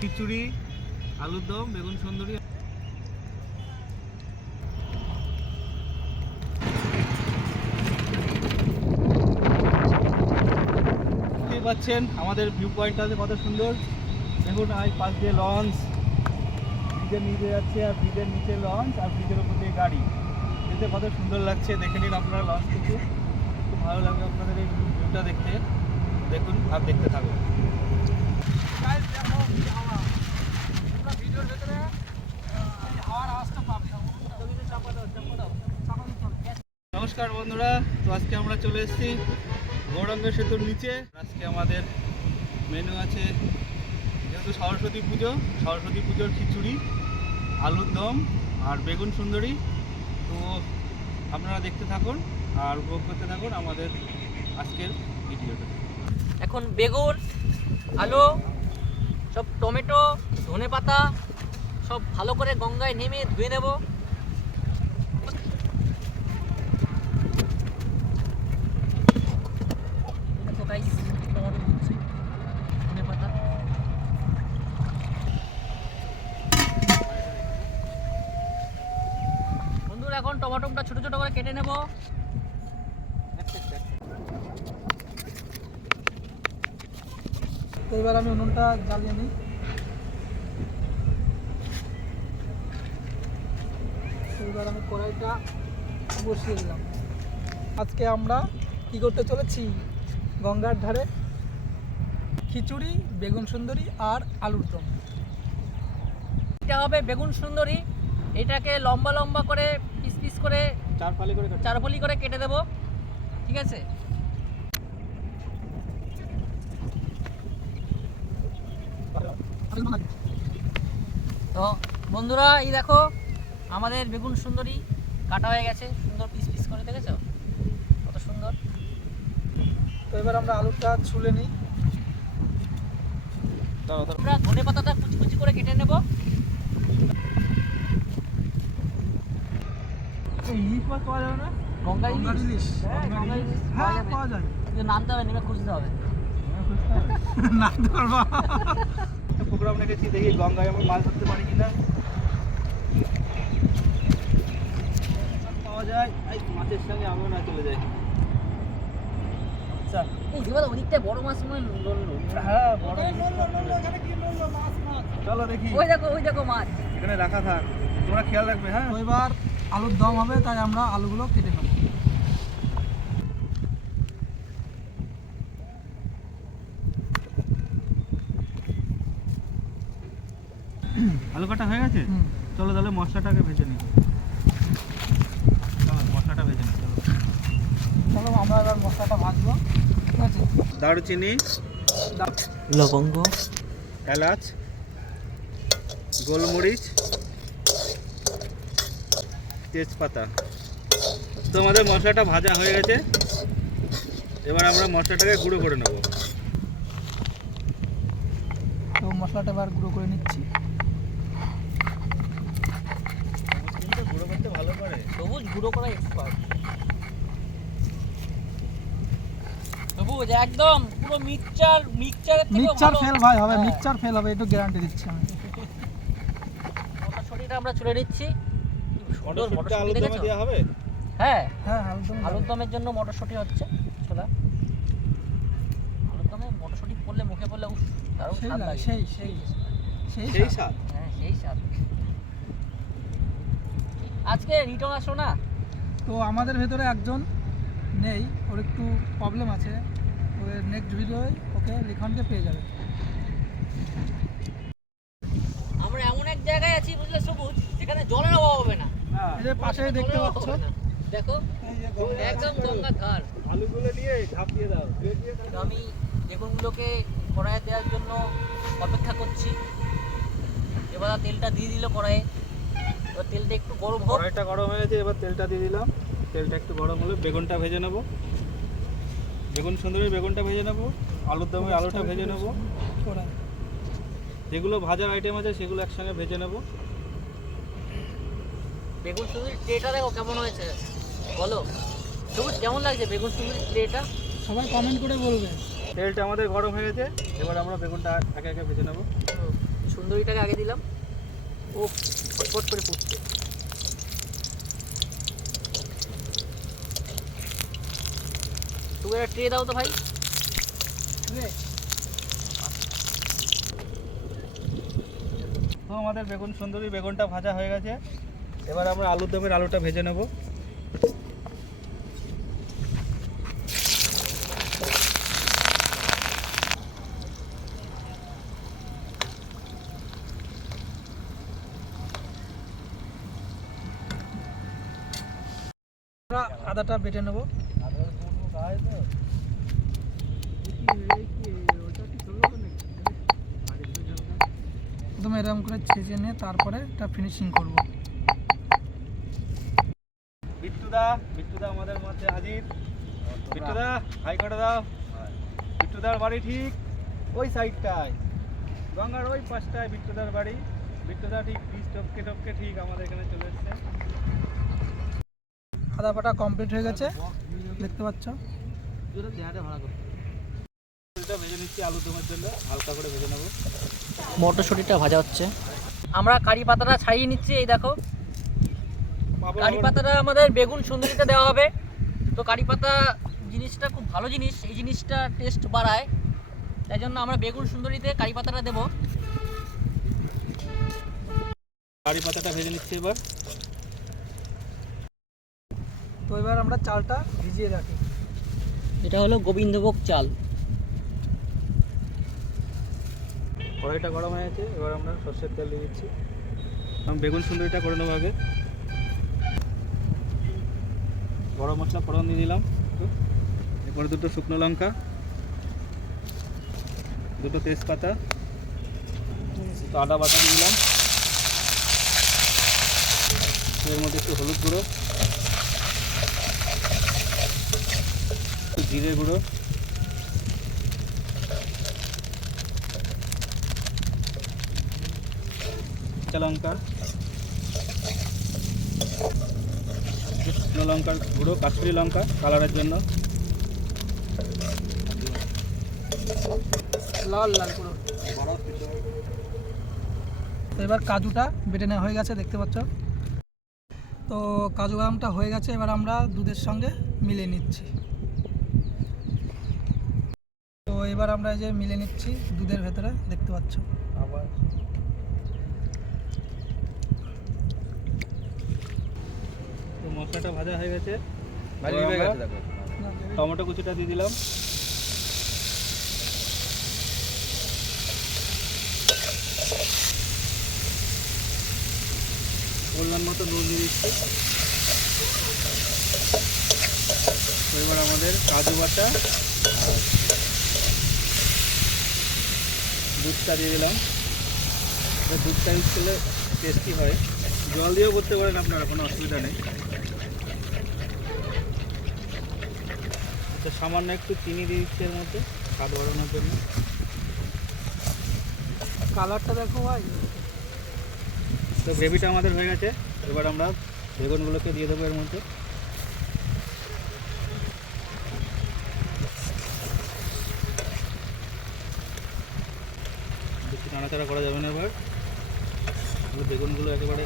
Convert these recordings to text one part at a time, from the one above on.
খিচুড়ি, আলুর দম, বেগুন সুন্দরী। দেখতেই পাচ্ছেন আমাদের ভিউ পয়েন্টটা কত সুন্দর। দেখুন এই পাশ দিয়ে লঞ্চ, ব্রিজের নিচে যাচ্ছে, আর ব্রিজের নিচে লঞ্চ, আর ব্রিজের উপর দিয়ে গাড়ি। দেখতে কত সুন্দর লাগছে, দেখে নিন আপনারা লঞ্চ থেকে। খুব ভালো লাগবে আপনাদের এই ভিউটা দেখতে। দেখুন আর দেখতে থাকুন। নমস্কার বন্ধুরা, তো আজকে আমরা চলে এসেছি গৌরাঙ্গ সেতুর নিচে। আজকে আমাদের মেনু আছে, যেহেতু সরস্বতী পুজোর খিচুড়ি, আলুর দম আর বেগুন সুন্দরী। তো আপনারা দেখতে থাকুন আর উপভোগ করতে থাকুন আমাদের আজকের ভিডিওটা। এখন বেগুন, আলু, সব টমেটো, ধনেপাতা সব ভালো করে গঙ্গায় নেমে ধুয়ে নেব। দেখো গাইস, টমেটো দিচ্ছি, ধনেপাতা। বন্ধুরা এখন টমেটোটা ছোট ছোট করে কেটে নেব। তো এবার আমি উনুনটা জ্বালিয়ে নিই। এবার আমি কড়াইটা বসিয়ে দিলাম। আজকে আমরা কি করতে চলেছি, গঙ্গার ধারে খিচুড়ি, বেগুন সুন্দরী আর আলুর দম। এটা হবে বেগুন সুন্দরী। এটাকে লম্বা লম্বা করে পিস পিস করে চার ফালি করে কেটে দেব, ঠিক আছে? তো বন্ধুরা এই দেখো আমাদের বেগুন সুন্দরী কাটা হয়ে গেছে, সুন্দর পিস পিস করে, দেখেছো কত সুন্দর। তো এবার আমরা আলুটা ছুলে নিই। আমরা ধনে পাতাটা কুচি কুচি করে কেটে নেব। ইলিশ মাছ পাওয়া যাবে না? গঙ্গা গঙ্গার ইলিশ? হ্যাঁ, গঙ্গা ইলিশ হ্যাঁ, যাবে। পাওয়া যায়। কিন্তু নামতে হবে, নেমে খুঁজতে হবে। নামতে পারবা? প্রোগ্রাম রেখেছি, দেখি গঙ্গায় আমরা মাছ ধরতে পারি কিনা। পাওয়া যায়, এই মাছের সঙ্গে আমরা না চলে যাই। আচ্ছা, এই দিবা ওদিকটা বড় মাছ মনে লড়লো। হ্যাঁ বড় এখানে কি বললো? মাছ মাছ। চলো দেখি, ওই দেখো মাছ। এখানে রাখা থাক, তোমরা খেয়াল রাখবে। হ্যাঁ, তো এবার আলুর দম হবে, তাই আমরা আলুগুলো কেটে নেব। আলু কাটা হয়ে গেছে। চলো তাহলে মশলাটাকে ভেজে নিই। চলো মশলাটা ভেজে নিই। চলো আমরা এবার মশলাটা ভাজবো, ঠিক আছে? দারুচিনি, লবঙ্গ, এলাচ, গোলমরিচ, তেজপাতা। তো আমাদের মশলাটা ভাজা হয়ে গেছে, এবার আমরা মশলাটাকে গুঁড়ো করে নেব। তো মশলাটা এবার গুঁড়ো করে নিচ্ছি। গুঁড়ো করতে ভালো করে, সবুজ গুঁড়ো করা এক্সপার্ট। সবুজ একদম পুরো মিক্সচারের থেকে মিক্সচার ফেল ভাই হবে, হ্যাঁ। মিক্সচার ফেল হবে, একটু গ্যারান্টি দিচ্ছি আমি। মটরশুঁটিটা আমরা চলে নিচ্ছি। সুন্দর মটরশুঁটিটা মটরশুঁটি আলুর দমে দেখেছো? দেওয়া হবে। হ্যাঁ, হ্যাঁ, আলুর দমের জন্য মটরশুঁটি হচ্ছে ছোলা। আলুর দমে মটরশুঁটি পড়লে মুখে পড়লে উফ, দারুণ সেই স্বাদ লাগে, লাগে। সেই সেই সেই সেই স্বাদ। স্বাদ। হ্যাঁ, সেই স্বাদ। আজকে রিটার্ন আসো না? তো আমাদের ভেতরে একজন নেই, ওর একটু প্রবলেম আছে। ওর নেক্সট ভিডিওয় ওকে লিখনকে পেয়ে যাবে। আমরা এমন এক জায়গায় আছি বুঝলে সবুজ, যেখানে জলের অভাব হবে না। এই যে পাশে দেখতে জলের অভাব পাচ্ছ, হবে না। দেখো একদম গঙ্গার ধার। আলুগুলো নিয়ে ঝাঁপ দিয়ে দাও। তো আমি বেগুনগুলোকে কড়াইয়ে দেওয়ার জন্য অপেক্ষা করছি। এবার তেলটা দিয়ে দিল কড়াইয়ে। এবার তেলটা একটু গরম হোক। কড়াইটা গরম হয়ে গেছে, এবার তেলটা দিয়ে দিলাম। তেলটা একটু গরম হলে বেগুনটা ভেজে নেব। বেগুন সুন্দরী বেগুনটা ভেজে নেব, আলুর দমে আলুটা ভেজে নেব। কড়াই। যেগুলো ভাজার আইটেম আছে সেগুলো একসঙ্গে ভেজে নেব। বেগুন সুন্দরী ট্রেটা দেখো কেমন হয়েছে, বলো সবুজ কেমন লাগছে বেগুন সুন্দরী ট্রেটা? সবাই কমেন্ট করে বলবে। তেলটা আমাদের গরম হয়ে গেছে, এবার আমরা বেগুনটা একে একে ভেজে নেব। সুন্দরীটাকে আগে দিলাম। ও ফটফট করে ফুটছে। তুমি একটা ট্রে দাও তো ভাই। তো আমাদের বেগুন সুন্দরী বেগুনটা ভাজা হয়ে গেছে। এবার আমরা আলুর দমের আলুটা ভেজে নেব। আমরা আদাটা বেটে নেব। একদম এরকম করে ছেঁচে নিয়ে তারপরে এটা ফিনিশিং করব। বিট্টুদা আমাদের মধ্যে হাজির। বিট্টুদা হাই করে দাও। বিট্টুদার বাড়ি ঠিক ওই সাইডটায়, গঙ্গার ওই পাশটায় বিট্টুদার বাড়ি। বিট্টুদা ঠিক বীজ টপকে টপকে ঠিক আমাদের এখানে চলে এসছে। আদা বাটা কমপ্লিট হয়ে গেছে, দেখতে পাচ্ছ। ভেজে নিচ্ছি আলুর দমের জন্য, হালকা করে ভেজে নেবো। মটরশুঁটিটা ভাজা হচ্ছে। আমরা কারি পাতাটা ছাড়িয়ে নিচ্ছি। এই দেখো, কারি পাতাটা আমাদের বেগুন সুন্দরীতে দেওয়া হবে। তো কারি পাতা জিনিসটা খুব ভালো জিনিস, এই জিনিসটা টেস্ট বাড়ায়, তাই জন্য আমরা বেগুন সুন্দরীতে কারি পাতাটা দেবো। কারি পাতাটা ভেজে নিচ্ছি এবার। তো এবার আমরা চালটা ভিজিয়ে রাখি। এটা হলো গোবিন্দভোগ চাল। কড়াইটা গরম হয়ে গেছে, এবার আমরা সর্ষের তেল দিয়ে দিচ্ছি। আমি বেগুন সুন্দরীটা করে নেবো আগে। গরম মশলা ফোড়ন দিয়ে দিলাম, এরপরে দুটো শুকনো লঙ্কা, দুটো তেজপাতা, একটু আদা বাটা দিয়ে দিলাম। এর মধ্যে একটু হলুদ গুঁড়ো, একটু জিরে গুঁড়ো, কাঁচা লঙ্কা, শুকনো লঙ্কার গুঁড়ো, কাশ্মীরি লঙ্কা কালারের জন্য, লাল লাল পুরো। তো এবার কাজুটা বেটে নেওয়া হয়ে গেছে, দেখতে পাচ্ছ। তো কাজু বাদামটা হয়ে গেছে, এবার আমরা দুধের সঙ্গে মিলিয়ে নিচ্ছি। তো এবার আমরা এই যে মিলে নিচ্ছি দুধের ভেতরে, দেখতে পাচ্ছ। আবার তো মশলাটা ভাজা হয়ে গেছে, টমেটো কুচিটা দিয়ে দিলাম। পরিমাণ মতো নুন দিয়ে দিচ্ছি। এবার আমাদের কাজু বাটা আর দুধটা দিয়ে দিলাম। দুধটা ইউজ করলে টেস্টি হয়, জল দিয়েও করতে পারেন আপনারা, কোনো অসুবিধা নেই। সামান্য একটু চিনি দিয়ে দিচ্ছি এর মধ্যে স্বাদ বাড়ানোর জন্য। কালারটা দেখো ভাই। তো গ্রেভিটা আমাদের হয়ে গেছে, এবার আমরা বেগুনগুলোকে দিয়ে দেবো এর মধ্যে। বেশি নাড়াচাড়া করা যাবে না, এবার বেগুনগুলো একেবারে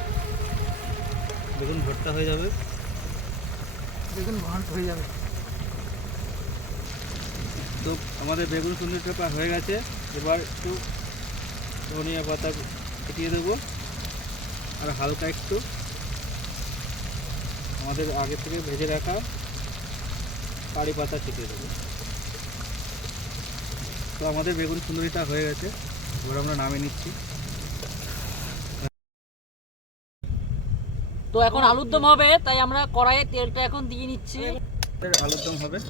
বেগুন ভর্তা হয়ে যাবে। বেগুন ঘন্ট হয়ে যাবে। তো আমাদের বেগুন সুন্দরটা হয়ে গেছে, এবার একটু ধনিয়া পাতা ছিটিয়ে দেবো আর হালকা একটু আমাদের আগে থেকে ভেজে রাখা কারি পাতা ছিটিয়ে দেবো। তো আমাদের বেগুন সুন্দরীটা হয়ে গেছে, এবার আমরা নামিয়ে নিচ্ছি। তো এখন আলুর দম হবে, তাই আমরা কড়াইয়ে তেলটা এখন দিয়ে নিচ্ছি। আলুর দম হবে।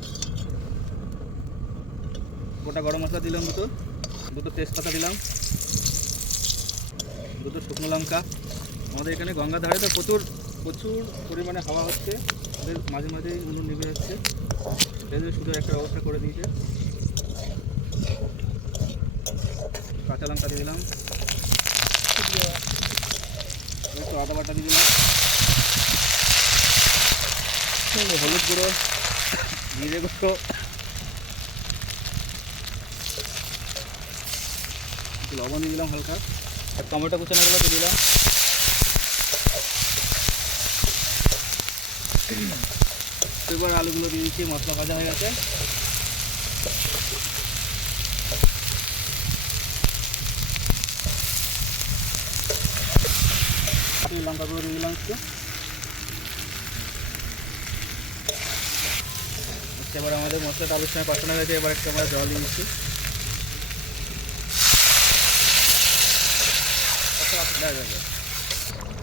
গোটা গরম মশলা দিলাম, দুটো তেজপাতা দিলাম, দুটো শুকনো লঙ্কা। আমাদের এখানে গঙ্গার ধারে তো প্রচুর পরিমাণে হাওয়া হচ্ছে, আমাদের মাঝে মাঝে উনুন নিভে যাচ্ছে, সেই শুধু একটা ব্যবস্থা করে দিয়েছে। কাঁচা লঙ্কা দিয়ে দিলাম, একটু আদা বাটা দিয়ে দিলাম, হলুদ গুঁড়ো, জিরে গুঁড়ো, লবণ দিয়ে দিলাম হালকা, আর টমেটো কুচানোগুলো দিয়ে দিলাম। এবার আলুগুলো দিয়ে দিচ্ছি, মশলা ভাজা হয়ে গেছে। লঙ্কা গুঁড়ো দিয়ে দিলাম একটু। এবার আমাদের মশলাটা আলুর সঙ্গে কষানো হয়েছে, এবার একটু আমরা জল দিয়ে দিচ্ছি।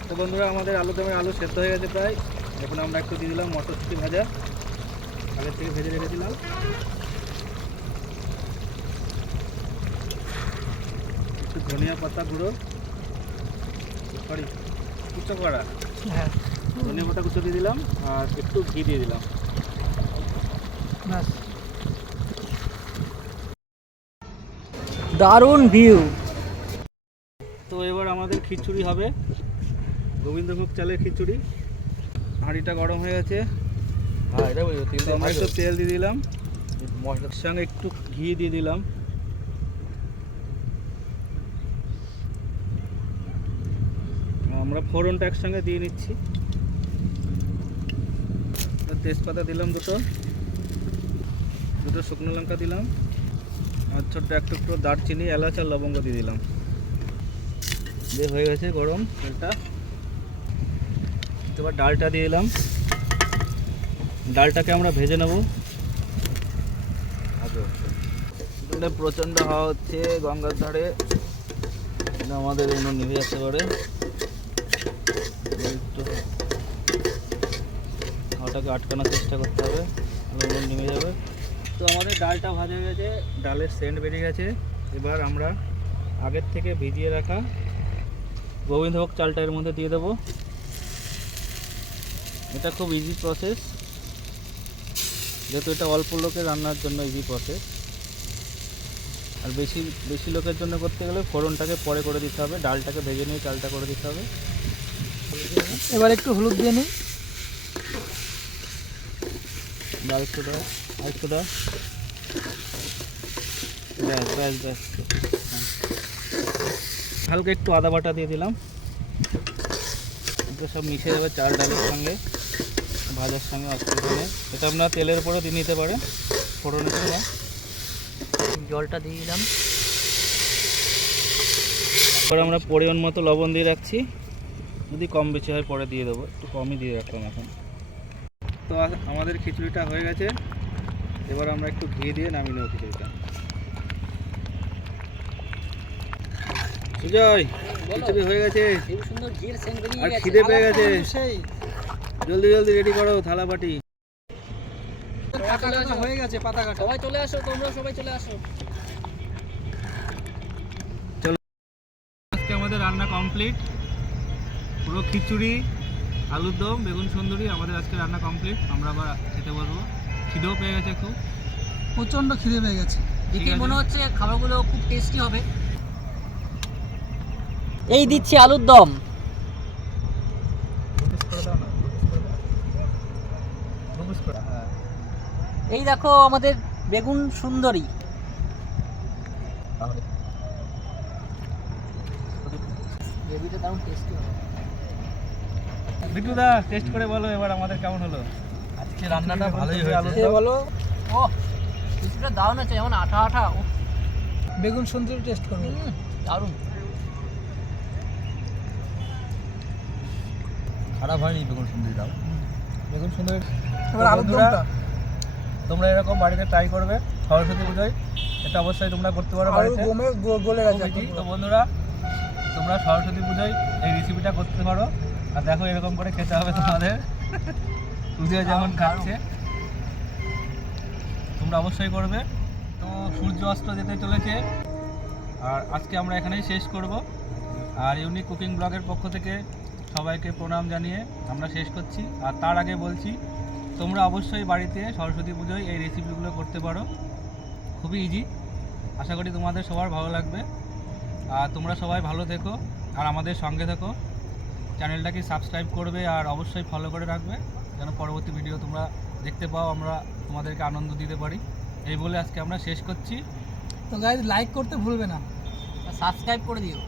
তো বন্ধুরা, আমাদের আলুদমের আলু সেদ্ধ হয়ে গেছে প্রায়। এখন আমরা একটু দিয়ে দিলাম মটরশুঁটি ভাজা, আগের থেকে ভেজে রেখেছিলাম। একটু ধনিয়া পাতা গুঁড়ো, সরি কুচো করা হ্যাঁ, ধনিয়া পাতা কুচো দিয়ে দিলাম, আর একটু ঘি দিয়ে দিলাম। ব্যাস। দারুণ ভিউ। তো এবার আমাদের খিচুড়ি হবে, গোবিন্দভোগ চালের খিচুড়ি। হাঁড়িটা গরম হয়ে গেছে, তো আমরা একটু তেল দিয়ে দিলাম, মশলার সঙ্গে একটু ঘি দিয়ে দিলাম। আমরা ফোড়নটা একসঙ্গে দিয়ে নিচ্ছি। তেজপাতা দিলাম দুটো শুকনো লঙ্কা দিলাম, আর ছোট্ট একটু দারচিনি, এলাচ আর লবঙ্গ দিয়ে দিলাম। দিয়ে হয়ে গেছে গরম তেলটা। এবার ডালটা দিয়ে দিলাম। ডালটাকে আমরা ভেজে নেব। প্রচণ্ড হাওয়া হচ্ছে গঙ্গার ধারে, আমাদের এমন নিভে যেতে পারে। একটু হাওয়াটাকে আটকানোর চেষ্টা করতে হবে, নেমে যাবে। তো আমাদের ডালটা ভাজা হয়ে গেছে, ডালের সেন্ট বেরিয়ে গেছে। এবার আমরা আগের থেকে ভিজিয়ে রাখা গোবিন্দভোগ চালটা এর মধ্যে দিয়ে দেবো। এটা খুব ইজি প্রসেস, যেহেতু এটা অল্প লোকের রান্নার জন্য ইজি প্রসেস। আর বেশি লোকের জন্য করতে গেলে ফোড়নটাকে পরে করে দিতে হবে, ডালটাকে ভেজে নিয়ে চালটা করে দিতে হবে। এবার একটু হলুদ দিয়ে নিই। আরেকটু দাও, আরেকটু দাও, ব্যাস ব্যাস ব্যাস। হালকা একটু আদা বাটা দিয়ে দিলাম। এটা সব মিশে যাবে চাল ডালের সঙ্গে, ভাজার সঙ্গে, অসুবিধা নেই। এটা আপনারা তেলের উপরে দিয়ে নিতে পারেন ফোড়নের জন্য। জলটা দিয়ে দিলাম। এবার আমরা পরিমাণ মতো লবণ দিয়ে রাখছি, যদি কম বেশি হয় পরে দিয়ে দেবো, একটু কমই দিয়ে রাখলাম এখন। তো আমাদের খিচুড়িটা হয়ে গেছে, এবার আমরা একটু ঘি দিয়ে নামিয়ে নেব খিচুড়িটা। সুজয়, খিচুড়ি হয়ে গেছে, সুন্দর ঘির সেন্ট বেরিয়ে আর গেছে। খিদে পেয়ে গেছে। সেই জলদি জলদি রেডি করো থালা বাটি। পাতা কাটা হয়ে গেছে, পাতা কাটা। সবাই চলে আসো, তোমরা সবাই চলে আসো। আজকে আমাদের রান্না কমপ্লিট, পুরো খিচুড়ি, আলুর দম, বেগুন সুন্দরী আমাদের আজকে রান্না কমপ্লিট। আমরা আবার খেতে বসবো, খিদেও পেয়ে গেছে খুব, প্রচণ্ড খিদে পেয়ে গেছে। দেখে মনে হচ্ছে খাবারগুলো খুব টেস্টি হবে। এই দিচ্ছি আলুর দম। এই দেখো আমাদের বেগুন সুন্দরী। গ্রেভিটা দারুণ টেস্টি হবে। বিটুদা টেস্ট করে বলো এবার আমাদের কেমন হলো। আজকে রান্নাটা ভালোই হয়েছে। হয়েছে। বলো, ও কিছুটা দারুণ আছে, যেমন আঠা আঠা। ও বেগুন সুন্দরী টেস্ট করবো। দারুণ। খারাপ হয়নি বেগুন সুন্দরী, দাও বেগুন সুন্দরী। এবার আলুর দমটা তোমরা এরকম বাড়িতে ট্রাই করবে সরস্বতী পুজোয়, এটা অবশ্যই তোমরা করতে পারো আলু বাড়িতে। গলে গেছে। তো বন্ধুরা, তোমরা সরস্বতী পুজোয় এই রেসিপিটা করতে পারো, আর দেখো এরকম করে খেতে হবে তোমাদের। পুজোয় যেমন খাচ্ছে তোমরা অবশ্যই করবে। তো সূর্য অস্ত যেতে চলেছে, আর আজকে আমরা এখানেই শেষ করব। আর ইউনিক কুকিং ব্লগের পক্ষ থেকে সবাইকে প্রণাম জানিয়ে আমরা শেষ করছি। আর তার আগে বলছি, তোমরা অবশ্যই বাড়িতে সরস্বতী পুজোয় এই রেসিপিগুলো করতে পারো, খুবই ইজি। আশা করি তোমাদের সবার ভালো লাগবে। আর তোমরা সবাই ভালো থেকো আর আমাদের সঙ্গে থেকো। চ্যানেলটাকে সাবস্ক্রাইব করবে আর অবশ্যই ফলো করে রাখবে, যেন পরবর্তী ভিডিও তোমরা দেখতে পাও, আমরা তোমাদেরকে আনন্দ দিতে পারি। এই বলে আজকে আমরা শেষ করছি। তো গাইজ লাইক করতে ভুলবে না, সাবস্ক্রাইব করে দিও।